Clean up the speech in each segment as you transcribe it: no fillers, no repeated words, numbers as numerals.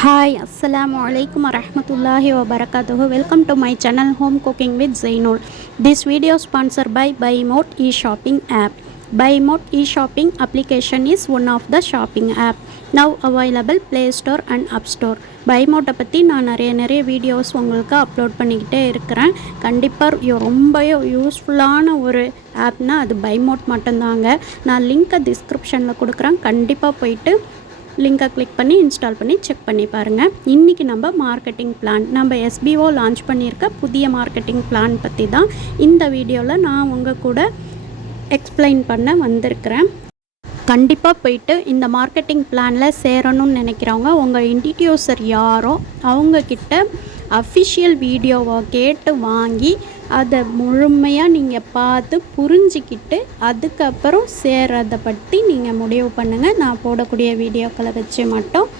Hi, Assalamu alaikum warahmatullahi wabarakatuh. Welcome to my channel Home Cooking with Zainul. This video is sponsored by BuyMode e-shopping app. BuyMode e-shopping application is one of the shopping app now available Play Store and App Store. BuyMode பற்றி நான் நிறைய videos உங்களுக்கு upload பண்ணிக்கிட்டே இருக்கிறேன். கண்டிப்பாக ரொம்ப யூஸ்ஃபுல்லான ஒரு ஆப்னால் அது BuyMode மட்டும்தாங்க. நான் லிங்க்கை டிஸ்கிரிப்ஷனில் கொடுக்குறேன். கண்டிப்பாக போயிட்டு லிங்கை கிளிக் பண்ணி இன்ஸ்டால் பண்ணி செக் பண்ணி பாருங்கள். இன்றைக்கி நம்ம மார்க்கெட்டிங் பிளான், நம்ம எஸ்பிஓ லான்ச் பண்ணியிருக்க புதிய மார்க்கெட்டிங் பிளான் பற்றி தான் இந்த வீடியோவில் நான் உங்கள் கூட எக்ஸ்பிளைன் பண்ண வந்திருக்கிறேன். கண்டிப்பாக போயிட்டு இந்த மார்க்கெட்டிங் பிளானில் சேரணும்னு நினைக்கிறவங்க உங்கள் இன்ட்ரடியூசர் யாரோ அவங்கக்கிட்ட அஃபிஷியல் வீடியோவை கேட்டு வாங்கி அதை முழுமையாக நீங்கள் பார்த்து புரிஞ்சிக்கிட்டு அதுக்கப்புறம் சேர்றதை பற்றி நீங்கள் முடிவு பண்ணுங்கள். நான் போடக்கூடிய வீடியோக்களை வச்சு மட்டும்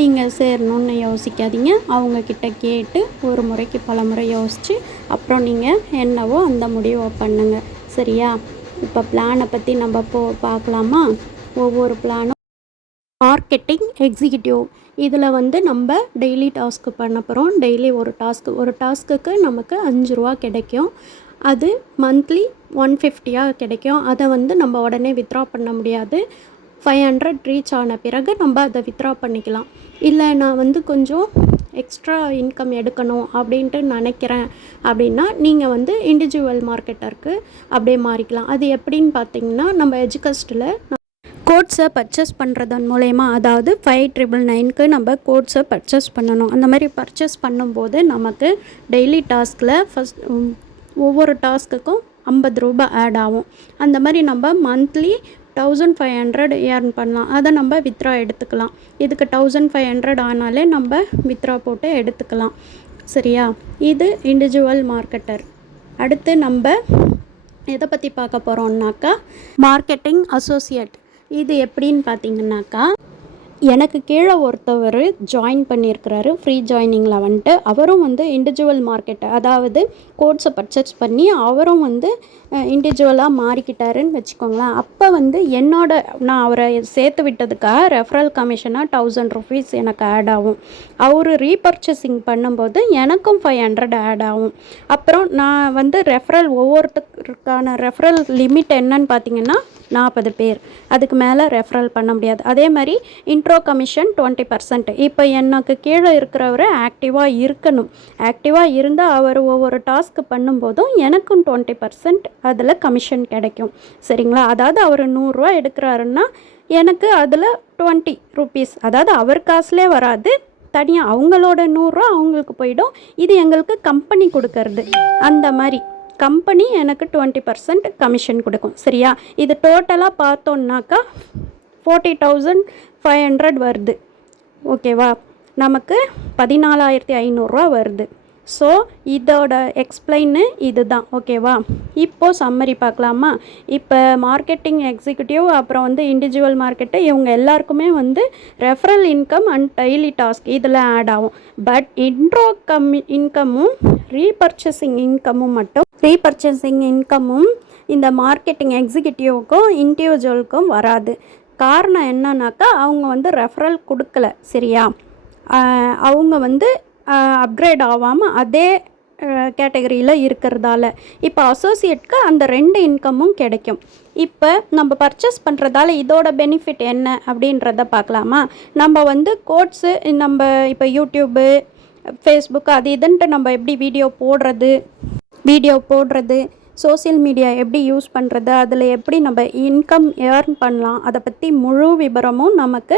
நீங்கள் சேரணுன்னு யோசிக்காதீங்க. அவங்கக்கிட்ட கேட்டு ஒரு முறைக்கு பல முறை யோசித்து அப்புறம் நீங்கள் என்னவோ அந்த முடிவை பண்ணுங்கள். சரியா? இப்போ பிளானை பற்றி நம்ம பார்க்கலாமா? ஒவ்வொரு பிளானும் மார்க்கெட்டிங் எக்ஸிக்யூட்டிவ் இதில் நம்ம டெய்லி டாஸ்க்கு பண்ண போகிறோம். டெய்லி ஒரு டாஸ்க்குக்கு நமக்கு 5 ரூபா கிடைக்கும். அது மந்த்லி 150 கிடைக்கும். அதை நம்ம உடனே வித்ட்ரா பண்ண முடியாது. 500 ரீச் ஆன பிறகு நம்ம அதை வித்ட்ரா பண்ணிக்கலாம். இல்லை நான் கொஞ்சம் எக்ஸ்ட்ரா இன்கம் எடுக்கணும் அப்படின்ட்டு நினைக்கிறேன் அப்படின்னா நீங்கள் இண்டிவிஜுவல் மார்க்கெட்டருக்கு அப்படியே மாறிக்கலாம். அது எப்படின்னு பார்த்தீங்கன்னா, நம்ம எஜுகஸ்ட்டில் கோட்ஸை பர்ச்சேஸ் பண்ணுறதன் மூலயமா, அதாவது 5999க்கு நம்ம கோட்ஸை பர்ச்சேஸ் பண்ணணும். அந்த மாதிரி பர்ச்சேஸ் பண்ணும்போது நமக்கு டெய்லி டாஸ்கில் ஒவ்வொரு டாஸ்க்குக்கும் 50 ரூபாய் ஆட் ஆகும். அந்த மாதிரி நம்ம மந்த்லி 1500 ஏர்ன் பண்ணலாம். அதை நம்ம வித்ட்ரா எடுத்துக்கலாம். இதுக்கு 1500 ஆனாலே நம்ம வித்ட்ரா போட்டு எடுத்துக்கலாம். சரியா? இது இண்டிவிஜுவல் மார்க்கெட்டர். அடுத்து நம்ம எதை பற்றி பார்க்க போகிறோம்னாக்கா, மார்க்கெட்டிங் அசோசியேட். இது எப்படின்னு பார்த்தீங்கன்னாக்கா, எனக்கு கீழே ஒருத்தவர் ஜாயின் பண்ணியிருக்கிறாரு ஃப்ரீ ஜாயினிங்கில் அவரும் இண்டிவிஜுவல் மார்க்கெட்டை, அதாவது கோட்ஸை பர்ச்சேஸ் பண்ணி அவரும் இண்டிவிஜுவலாக மாறிக்கிட்டாருன்னு வச்சுக்கோங்களேன். அப்போ நான் அவரை சேர்த்து விட்டதுக்காக ரெஃபரல் கமிஷனாக 1000 ருபீஸ் எனக்கு ஆட் ஆகும். அவர் ரீபர்ச்சேசிங் பண்ணும்போது எனக்கும் 500 ஆட் ஆகும். அப்புறம் நான் ரெஃபரல் ஒவ்வொருத்தருக்கான ரெஃபரல் லிமிட் என்னன்னு பார்த்தீங்கன்னா 40 பேர். அதுக்கு மேலே ரெஃபரல் பண்ண முடியாது. அதே மாதிரி இன்ட்ரோ கமிஷன் 20%. இப்போ எனக்கு கீழே இருக்கிறவர் ஆக்டிவாக இருக்கணும். ஆக்டிவாக இருந்தால் அவர் ஒவ்வொரு டாஸ்க்கு பண்ணும்போதும் எனக்கும் 20% அதில் கமிஷன் கிடைக்கும். சரிங்களா? அதாவது அவர் 100 ரூபா எடுக்கிறாருன்னா எனக்கு அதில் 20 ருபீஸ், அதாவது அவர் காசுலே வராது, தனியாக அவங்களோட 100 ரூபா அவங்களுக்கு போயிடும். இது எங்களுக்கு கம்பெனி கொடுக்கறது. அந்த மாதிரி கம்பெனி எனக்கு 20% கமிஷன் கொடுக்கும். சரியா? இது டோட்டலாக பார்த்தோன்னாக்கா 40,500 வருது. ஓகேவா? நமக்கு 14,500 வருது. ஸோ இதோட எக்ஸ்பிளைனு இது தான். ஓகேவா? இப்போது சம்மரி பார்க்கலாமா? இப்போ மார்க்கெட்டிங் எக்ஸிக்யூட்டிவ், அப்புறம் இண்டிவிஜுவல் மார்க்கெட்டு, இவங்க எல்லாருக்குமே referral income and daily task இதில் ஆட் ஆகும். பட் இன்ட்ரோ இன்கமும் ரீபர்ச்சேசிங் இன்கமும் இந்த மார்க்கெட்டிங் எக்ஸிக்யூட்டிவ்க்கும் இண்டிவிஜுவலுக்கும் வராது. காரணம் என்னன்னாக்கா, அவங்க ரெஃபரல் கொடுக்கல. சரியா? அவங்க அப்கிரேட் ஆகாமல் அதே கேட்டகரியில் இருக்கிறதால இப்போ அசோசியேட்க்கு அந்த 2 இன்கமும் கிடைக்கும். இப்போ நம்ம பர்ச்சேஸ் பண்ணுறதால இதோட பெனிஃபிட் என்ன அப்படின்றத பார்க்கலாமா? நம்ம கோட்ஸு, நம்ம இப்போ யூடியூப்பு, ஃபேஸ்புக் அது இதுன்ட்டு நம்ம எப்படி வீடியோ போடுறது, சோசியல் மீடியா எப்படி யூஸ் பண்ணுறது, அதில் எப்படி நம்ம இன்கம் ஏர்ன் பண்ணலாம், அதை பற்றி முழு விபரமும் நமக்கு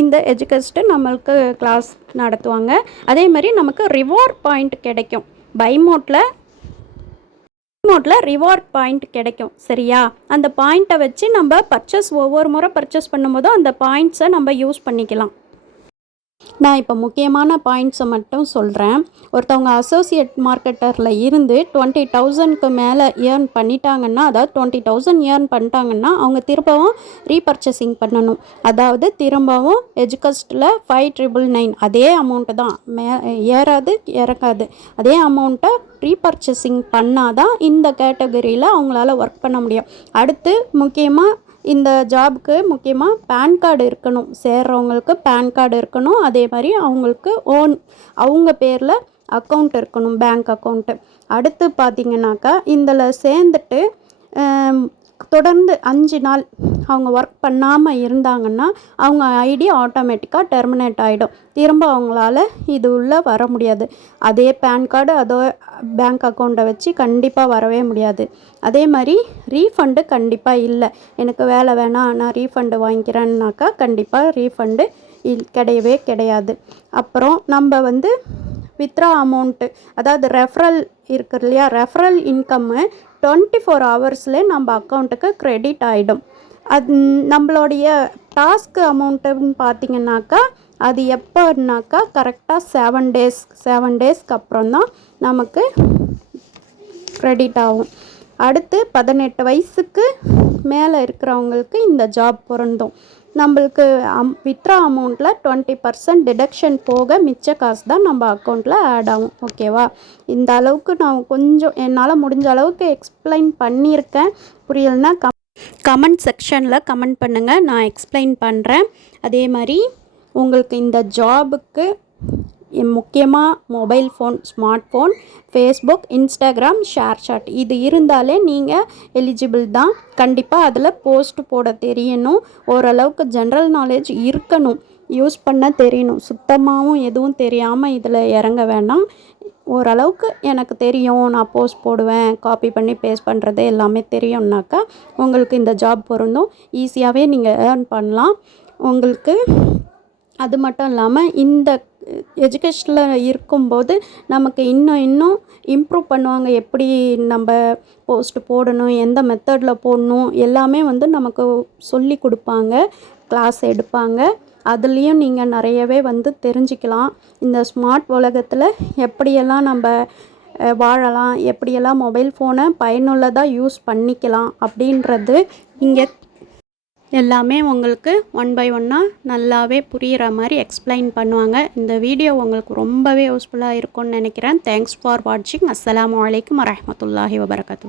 இந்த எஜுகஸ்ட்டு நம்மளுக்கு கிளாஸ் நடத்துவாங்க. அதே மாதிரி நமக்கு ரிவார்ட் பாயிண்ட் கிடைக்கும். BuyModeல ரிவார்ட் பாயிண்ட் கிடைக்கும். சரியா? அந்த பாயிண்ட்டை வச்சு நம்ம ஒவ்வொரு முறை பர்ச்சேஸ் பண்ணும்போதும் அந்த பாயிண்ட்ஸை நம்ம யூஸ் பண்ணிக்கலாம். நான் இப்போ முக்கியமான பாயிண்ட்ஸை மட்டும் சொல்கிறேன். ஒருத்தவங்க அசோசியேட் மார்க்கெட்டரில் இருந்து 20,000க்கு மேலே ஏர்ன் பண்ணிட்டாங்கன்னா, அதாவது 20,000 ஏர்ன் பண்ணிட்டாங்கன்னா அவங்க திரும்பவும் ரீபர்ச்சேசிங் பண்ணணும். அதாவது திரும்பவும் எஜுகஸ்ட்டில் 5,999 அதே அமௌண்ட்டு தான், ஏறாது இறக்காது. அதே அமௌண்ட்டை ரீபர்ச்சேசிங் பண்ணால் தான் இந்த கேட்டகரியில் அவங்களால ஒர்க் பண்ண முடியும். அடுத்து முக்கியமாக இந்த ஜாபுக்கு முக்கியமாக பேன் கார்டு இருக்கணும். சேர்றவங்களுக்கு பேன் கார்டு இருக்கணும். அதே மாதிரி அவங்களுக்கு அவங்க பேரில் அக்கௌண்ட் இருக்கணும், பேங்க் அக்கௌண்ட்டு. அடுத்து பார்த்திங்கனாக்கா இதில் சேர்ந்துட்டு தொடர்ந்து 5 நாள் அவங்க ஒர்க் பண்ணாமல் இருந்தாங்கன்னா அவங்க ஐடி ஆட்டோமேட்டிக்காக டெர்மினேட் ஆகிடும். திரும்ப அவங்களால இது உள்ளே வர முடியாது. அதே பேன் கார்டு அதோ பேங்க் அக்கௌண்ட்டை வச்சு கண்டிப்பாக வரவே முடியாது. அதே மாதிரி ரீஃபண்டு கண்டிப்பாக இல்லை. எனக்கு வேலை வேணாம், நான் ரீஃபண்டு வாங்கிக்கிறேன்னாக்கா கண்டிப்பாக ரீஃபண்டு கிடையவே கிடையாது. அப்புறம் நம்ம வித்ரா அமௌண்ட்டு, அதாவது ரெஃபரல் இருக்குது இல்லையா, ரெஃபரல் இன்கம்மு 24 ஹவர்ஸ்லேயே நம்ம அக்கௌண்ட்டுக்கு க்ரெடிட் ஆகிடும். அது நம்மளுடைய டாஸ்க்கு அமௌண்ட்டுன்னு பார்த்திங்கனாக்கா அது எப்போனாக்கா கரெக்டாக 7 டேஸ்க்கு அப்புறம் தான் நமக்கு க்ரெடிட் ஆகும். அடுத்து 18 வயசுக்கு மேலே இருக்கிறவங்களுக்கு இந்த ஜாப் பொருந்தும். நம்மளுக்கு வித்ரா அமௌண்ட்டில் 20% டிடக்ஷன் போக மிச்ச காசு தான் நம்ம அக்கௌண்ட்டில் ஆட் ஆகும். ஓகேவா? இந்த அளவுக்கு நான் கொஞ்சம் என்னால் முடிஞ்ச அளவுக்கு எக்ஸ்பிளைன் பண்ணியிருக்கேன். புரியலைன்னா கமெண்ட் செக்ஷனில் கமெண்ட் பண்ணுங்கள், நான் எக்ஸ்பிளைன் பண்ணுறேன். அதே மாதிரி உங்களுக்கு இந்த ஜாபுக்கு முக்கியமாக mobile phone, smart phone, Facebook, Instagram, ShareChat இது இருந்தாலே நீங்கள் எலிஜிபிள் தான். கண்டிப்பாக அதில் போஸ்ட் போட தெரியணும். ஓரளவுக்கு ஜென்ரல் நாலேஜ் இருக்கணும், யூஸ் பண்ண தெரியணும். சுத்தமாகவும் எதுவும் தெரியாமல் இதில் இறங்க வேண்டாம். ஓரளவுக்கு எனக்கு தெரியும், நான் போஸ்ட் போடுவேன், காப்பி பண்ணி பேஸ்ட் பண்ணுறது எல்லாமே தெரியும்னாக்கா உங்களுக்கு இந்த ஜாப் பொருந்தும். ஈஸியாகவே நீங்கள் ஏர்ன் பண்ணலாம். உங்களுக்கு அது மட்டும் இல்லாமல் இந்த எஜுகேஷனில் இருக்கும்போது நமக்கு இன்னும் இம்ப்ரூவ் பண்ணுவாங்க. எப்படி நம்ம போஸ்ட் போடணும், எந்த மெத்தடில் போடணும் எல்லாமே நமக்கு சொல்லி கொடுப்பாங்க, கிளாஸ் எடுப்பாங்க. அதுலேயும் நீங்கள் நிறையவே தெரிஞ்சுக்கலாம். இந்த ஸ்மார்ட் உலகத்தில் எப்படியெல்லாம் நம்ம வாழலாம், எப்படியெல்லாம் மொபைல் ஃபோனை பயனுள்ளதாக யூஸ் பண்ணிக்கலாம் அப்படின்றது இங்கே எல்லாமே உங்களுக்கு 1 by 1 நல்லாவே புரிகிற மாதிரி எக்ஸ்பிளைன் பண்ணுவாங்க. இந்த வீடியோ உங்களுக்கு ரொம்பவே யூஸ்ஃபுல்லாக இருக்கும்னு நினைக்கிறேன். தேங்க்ஸ் ஃபார் வாட்சிங். அஸ்ஸலாமு அலைக்கும் வரஹ்மத்துல்லாஹி வபரகாத்துஹு.